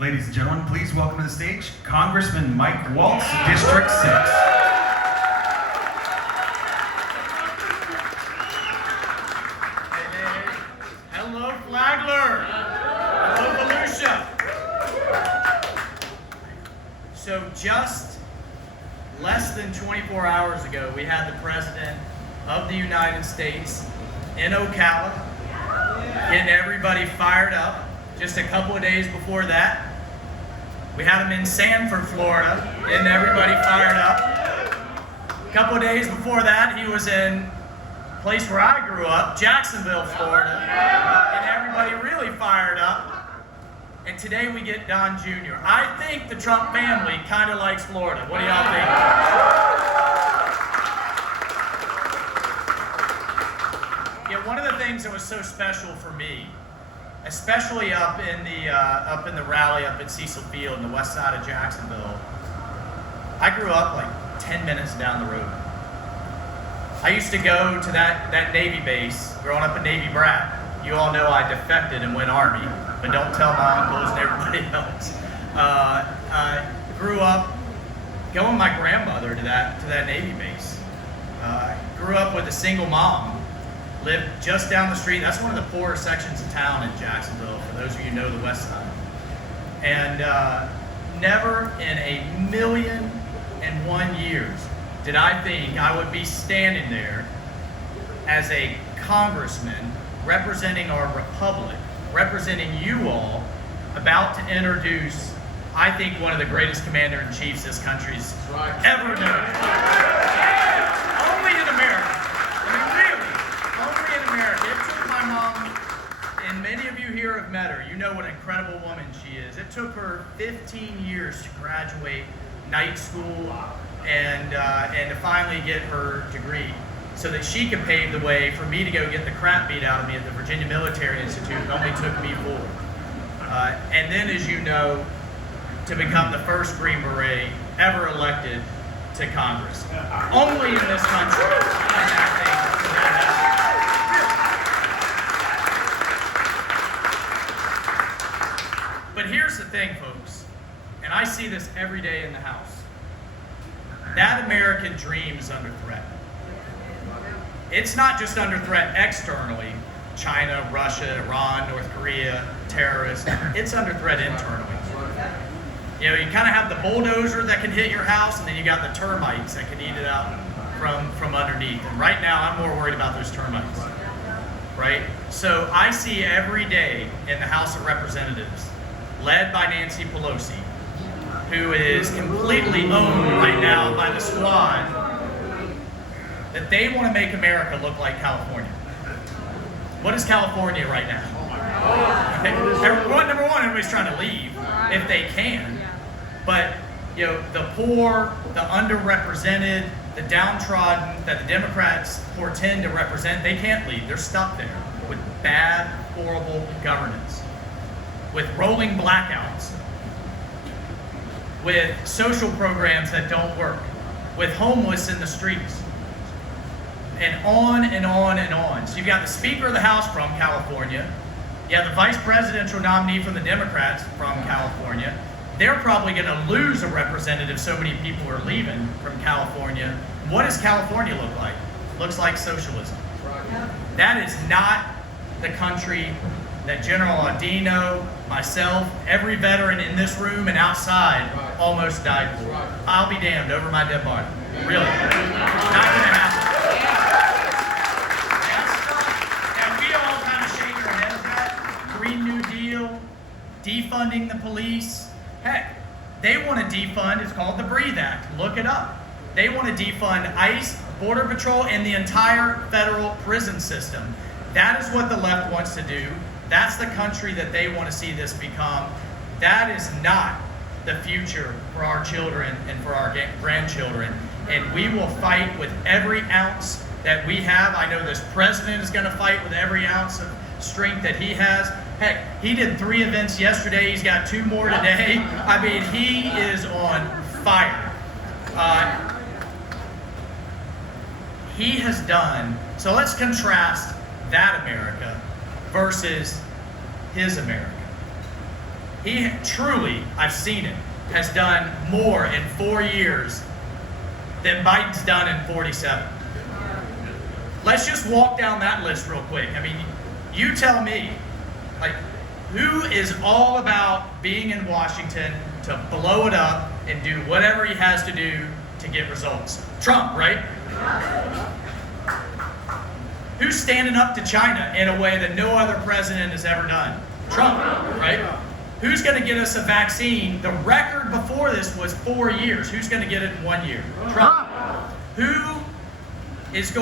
Ladies and gentlemen, please welcome to the stage Congressman Mike Waltz, District 6. Hello, Flagler. Hello, Volusia. So just less than 24 hours ago, we had the President of the United States in Ocala, getting everybody fired up. Just a couple of days before that, we had him in Sanford, Florida, getting everybody fired up. A couple of days before that, he was in a place where I grew up, Jacksonville, Florida, getting everybody really fired up. And today we get Don Jr. I think the Trump family kind of likes Florida. What do y'all think? Yeah, one of the things that was so special for me, especially up in the rally up at Cecil Field in the west side of Jacksonville, I grew up like 10 minutes down the road. I used to go to that Navy base, growing up a Navy brat. You all know I defected and went Army, but don't tell my uncles and everybody else. I grew up going with my grandmother to that Navy base. Grew up with a single mom. Lived just down the street. That's one of the poorer sections of town in Jacksonville, for those of you who know the west side. And never in 1,000,001 years did I think I would be standing there as a congressman representing our republic, representing you all, about to introduce, I think, one of the greatest commander-in-chiefs this country's ever known. Only in America. It took my mom, and many of you here have met her. You know what an incredible woman she is. It took her 15 years to graduate night school and to finally get her degree, so that she could pave the way for me to go get the crap beat out of me at the Virginia Military Institute. It only took me 4. And then, as you know, to become the first Green Beret ever elected to Congress. Only in this country. But here's the thing, folks, and I see this every day in the House. That American dream is under threat. It's not just under threat externally, China, Russia, Iran, North Korea, terrorists. It's under threat internally. You know, you kind of have the bulldozer that can hit your house, and then you got the termites that can eat it out from underneath. And right now, I'm more worried about those termites, right? So I see every day in the House of Representatives, led by Nancy Pelosi, who is completely owned right now by the squad, that they want to make America look like California. What is California right now? Number one, everybody's trying to leave if they can. But you know, the poor, the underrepresented, the downtrodden that the Democrats portend to represent, they can't leave. They're stuck there with bad, horrible governance, with rolling blackouts, with social programs that don't work, with homeless in the streets, and on and on and on. So you've got the Speaker of the House from California, you have the Vice Presidential nominee from the Democrats from California. They're probably going to lose a representative, so many people are leaving from California. What does California look like? Looks like socialism. That is not the country that General Audino, myself, every veteran in this room and outside almost died for. I'll be damned over my dead body. Really. Not going to happen. And we all kind of shake our heads at Green New Deal, defunding the police. Heck, they want to defund, it's called the Breathe Act. Look it up. They want to defund ICE, Border Patrol, and the entire federal prison system. That is what the left wants to do. That's the country that they want to see this become. That is not the future for our children and for our grandchildren. And we will fight with every ounce that we have. I know this president is going to fight with every ounce of strength that he has. Heck, he did 3 events yesterday. He's got 2 more today. I mean, he is on fire. He has done, so let's contrast that America versus his America. he truly, I've seen it, has done more in 4 years than Biden's done in 47. Let's just walk down that list real quick. I mean, you tell me, like, who is all about being in Washington to blow it up and do whatever he has to do to get results? Trump, right? Who's standing up to China in a way that no other president has ever done? Trump, right? Who's going to get us a vaccine? The record before this was 4 years. Who's going to get it in 1 year? Trump. Who has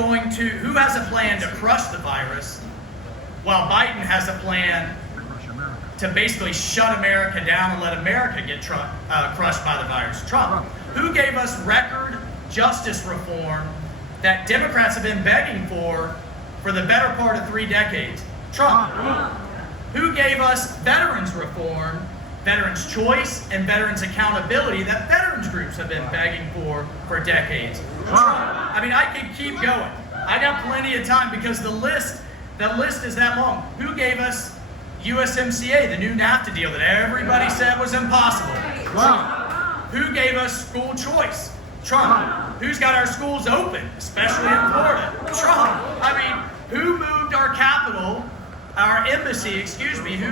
a plan to crush the virus while Biden has a plan to basically shut America down and let America get crushed by the virus? Trump. Who gave us record justice reform that Democrats have been begging for the better part of 3 decades? Trump. Who gave us veterans reform, veterans choice, and veterans accountability that veterans groups have been begging for decades? Trump. I mean, I could keep going. I got plenty of time because the list is that long. Who gave us USMCA, the new NAFTA deal that everybody said was impossible? Trump. Who gave us school choice? Trump. Who's got our schools open, especially in Florida? Trump. I mean, who moved our capital, who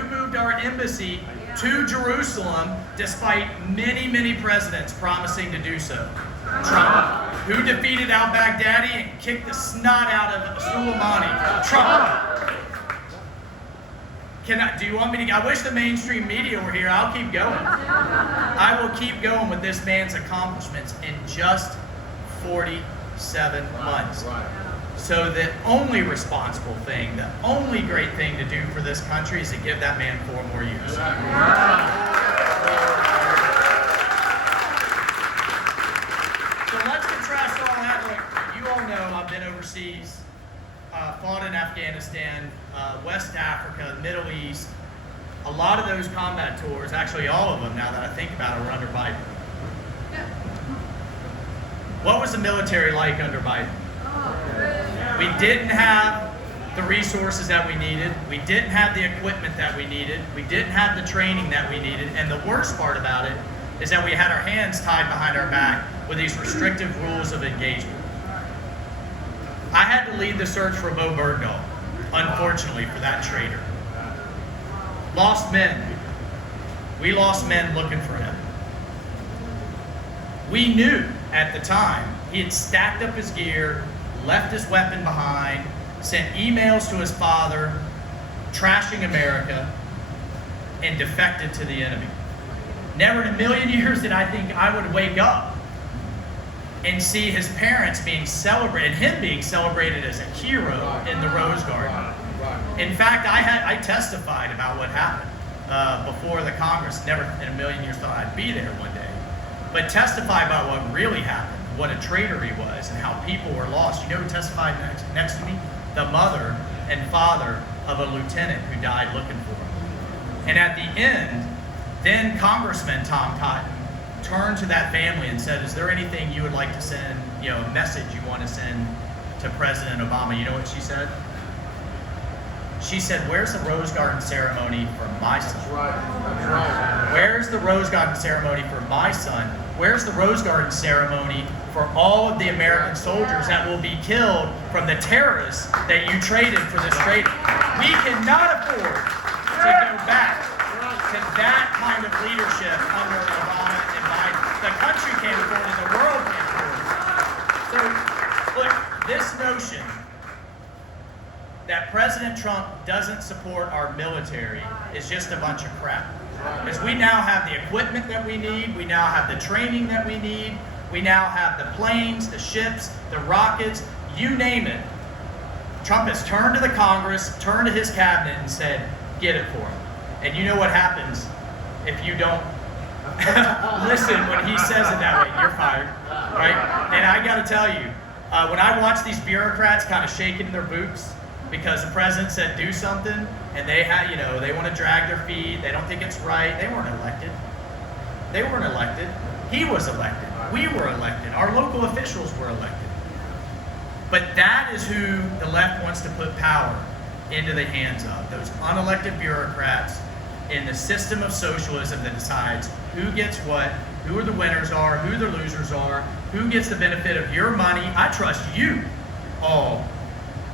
moved our embassy to Jerusalem despite many, many presidents promising to do so? Trump. Who defeated al-Baghdadi and kicked the snot out of Soleimani? Trump. Do you want me to? I wish the mainstream media were here. I'll keep going. I will keep going with this man's accomplishments in just 47 months. So the only responsible thing, the only great thing to do for this country is to give that man 4 more years. So let's contrast all that. Look, you all know I've been overseas, fought in Afghanistan, West Africa, Middle East. A lot of those combat tours, actually all of them now that I think about it, were under Biden. What was the military like under Biden? We didn't have the resources that we needed. We didn't have the equipment that we needed. We didn't have the training that we needed. And the worst part about it is that we had our hands tied behind our back with these restrictive rules of engagement. I had to lead the search for Bo Bergdahl, unfortunately, for that traitor. Lost men. We lost men looking for him. We knew at the time he had stacked up his gear, left his weapon behind, sent emails to his father, trashing America, and defected to the enemy. Never in a million years did I think I would wake up and see his parents being celebrated, him being celebrated as a hero in the Rose Garden. In fact, I testified about what happened before the Congress. Never in a million years thought I'd be there one day, but testify about what really happened, what a traitor he was, and how people were lost. You know who testified next to me? The mother and father of a lieutenant who died looking for him. And at the end, then Congressman Tom Cotton turned to that family and said, "Is there anything you would like to send, a message you want to send to President Obama?" You know what she said? She said, "Where's the Rose Garden ceremony for my son? That's right. Where's the Rose Garden ceremony for my son? Where's the Rose Garden ceremony for all of the American soldiers that will be killed from the terrorists that you traded for this traitor?" We cannot afford to go back to that kind of leadership under Obama and Biden. The country can't afford it, the world can't afford it. So, look, this notion that President Trump doesn't support our military is just a bunch of crap. Because we now have the equipment that we need, we now have the training that we need, we now have the planes, the ships, the rockets, you name it. Trump has turned to the Congress, turned to his cabinet and said, "Get it for him." And you know what happens if you don't listen when he says it that way? You're fired, right? And I gotta tell you, when I watch these bureaucrats kind of shaking their boots because the president said do something, and they had, they want to drag their feet, they don't think it's right. They weren't elected. They weren't elected. He was elected. We were elected. Our local officials were elected. But that is who the left wants to put power into the hands of, those unelected bureaucrats in the system of socialism that decides who gets what, who the winners are, who the losers are, who gets the benefit of your money. I trust you all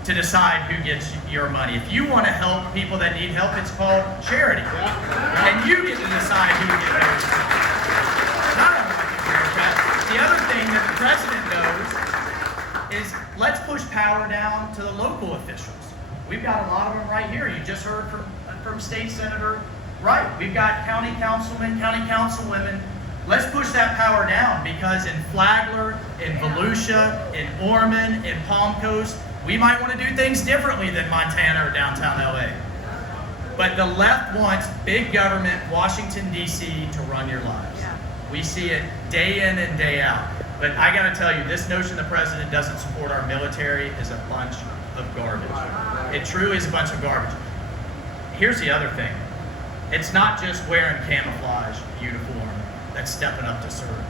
to decide who gets your money. If you want to help people that need help, it's called charity. And you get to decide who gets those. Not unlike a bureaucrat. The other thing that the president knows is let's push power down to the local officials. We've got a lot of them right here. You just heard from State Senator Wright. We've got county councilmen, county councilwomen. Let's push that power down, because in Flagler, in Volusia, in Ormond, in Palm Coast, we might want to do things differently than Montana or downtown LA. But the left wants big government, Washington, D.C. to run your lives. We see it day in and day out. But I got to tell you, this notion the president doesn't support our military is a bunch of garbage. It truly is a bunch of garbage. Here's the other thing. It's not just wearing camouflage uniform that's stepping up to serve.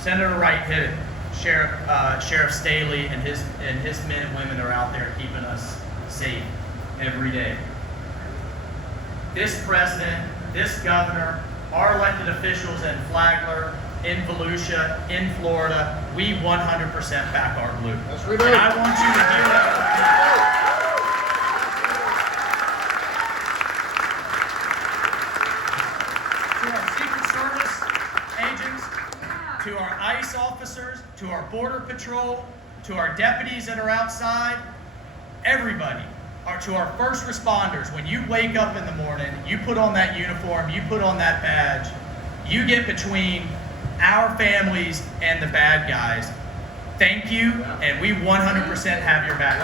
Senator Wright hit it. Sheriff Staley and his men and women are out there keeping us safe every day. This president, this governor, our elected officials in Flagler, in Volusia, in Florida, we 100% back our blue. Yes, we do. And I want you to hear that. To our ICE officers, to our Border Patrol, to our deputies that are outside, everybody, to our first responders, when you wake up in the morning, you put on that uniform, you put on that badge, you get between our families and the bad guys. Thank you, and we 100% have your back.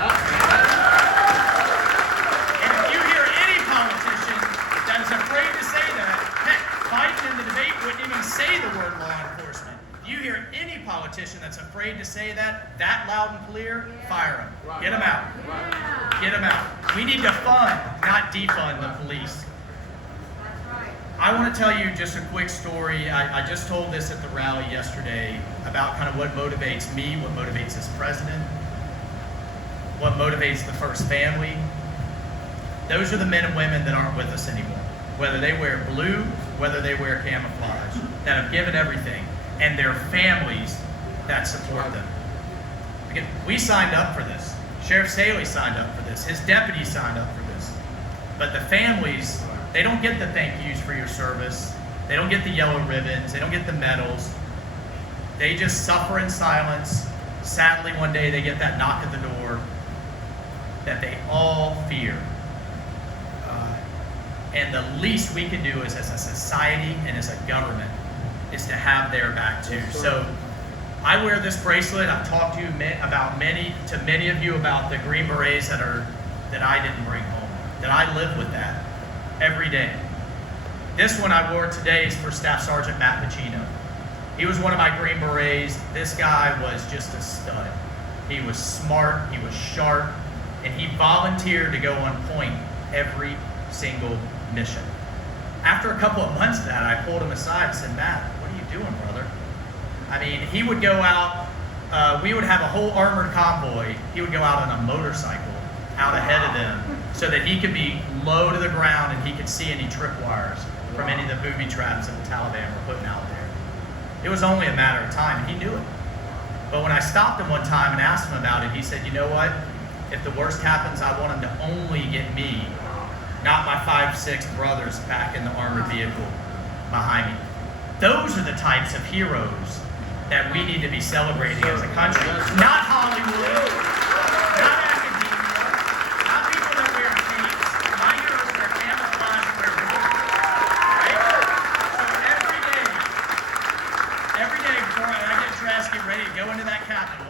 And if you hear any politician that is afraid to say that, heck, Biden in the debate wouldn't even say the word law enforcement. You hear any politician that's afraid to say that loud and clear, fire them. Get them out. Get them out. We need to fund, not defund the police. I want to tell you just a quick story. I just told this at the rally yesterday about kind of what motivates me, what motivates this president, what motivates the first family. Those are the men and women that aren't with us anymore. Whether they wear blue, whether they wear camouflage, that have given everything, and their families that support them. Again, we signed up for this. Sheriff Staley signed up for this. His deputies signed up for this. But the families, they don't get the thank yous for your service. They don't get the yellow ribbons. They don't get the medals. They just suffer in silence. Sadly, one day they get that knock at the door that they all fear. And the least we can do is, as a society and as a government, is to have their back too. So I wear this bracelet. I've talked to you about many of you about the Green Berets that I didn't bring home, that I live with that every day. This one I wore today is for Staff Sergeant Matt Pacino. He was one of my Green Berets. This guy was just a stud. He was smart, he was sharp, and he volunteered to go on point every single mission. After a couple of months of that, I pulled him aside and said, Matt, what are you doing, brother? I mean, he would go out, we would have a whole armored convoy. He would go out on a motorcycle out ahead of them so that he could be low to the ground and he could see any tripwires from any of the booby traps that the Taliban were putting out there. It was only a matter of time, and he knew it. But when I stopped him one time and asked him about it, he said, you know what? If the worst happens, I want him to only get me, not my 5-6 brothers back in the armored vehicle behind me. Those are the types of heroes that we need to be celebrating as a country. Not Hollywood, not academia, not people that wear capes. My heroes wear camouflage and wear blue. Right? So every day before I get dressed, get ready to go into that Capitol.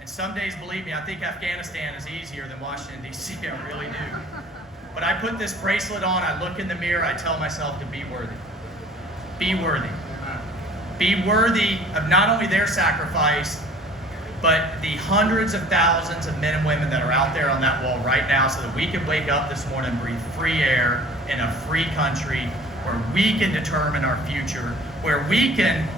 And some days, believe me, I think Afghanistan is easier than Washington, D.C. I really do. But I put this bracelet on, I look in the mirror, I tell myself to be worthy. Be worthy. Be worthy of not only their sacrifice, but the hundreds of thousands of men and women that are out there on that wall right now so that we can wake up this morning and breathe free air in a free country where we can determine our future, where we can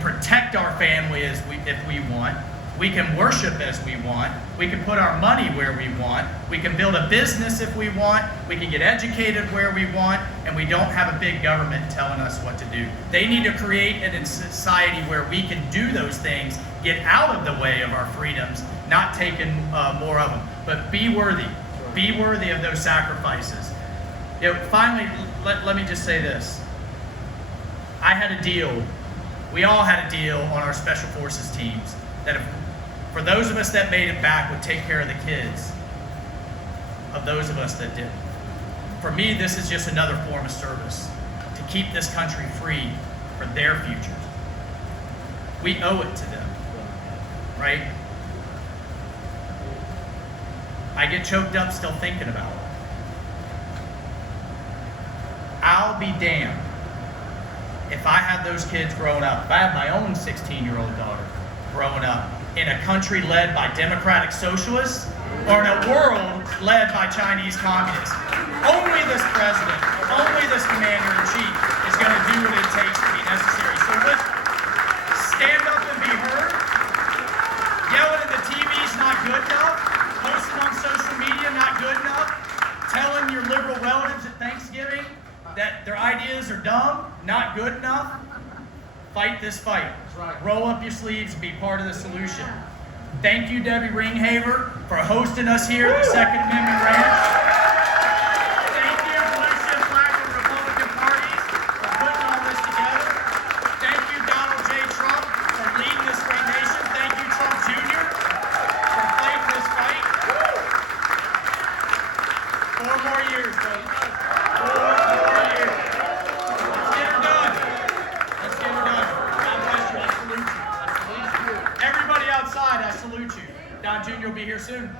protect our family if we want, We can worship as we want. We can put our money where we want. We can build a business if we want. We can get educated where we want. And we don't have a big government telling us what to do. They need to create a society where we can do those things, get out of the way of our freedoms, not taking more of them. But be worthy. Be worthy of those sacrifices. Finally, let me just say this. I had a deal. We all had a deal on our special forces teams that if, for those of us that made it back, would take care of the kids of those of us that didn't. For me, this is just another form of service to keep this country free for their futures. We owe it to them, right? I get choked up still thinking about it. I'll be damned if I had those kids growing up, if I had my own 16-year-old daughter growing up in a country led by democratic socialists or in a world led by Chinese communists. Only this president, only this commander-in-chief is going to do what it takes to be necessary. So let's stand up and be heard. Yelling at the TV's not good enough. Posting on social media not good enough. Telling your liberal relatives at Thanksgiving that their ideas are dumb, not good enough. Fight this fight. Roll up your sleeves and be part of the solution. Thank you, Debbie Ringhaver, for hosting us here at the Second Amendment Ranch. Thank you, Blue Flag and Republican parties, for putting all this together. Thank you, Donald J. Trump, for leading this great nation. Thank you, Trump Jr., for fighting this fight. 4 more years, folks. 4 more years. Let's get her done. Let's get her done. God bless you. I salute you. I salute you. Everybody outside, I salute you. Don Jr. will be here soon.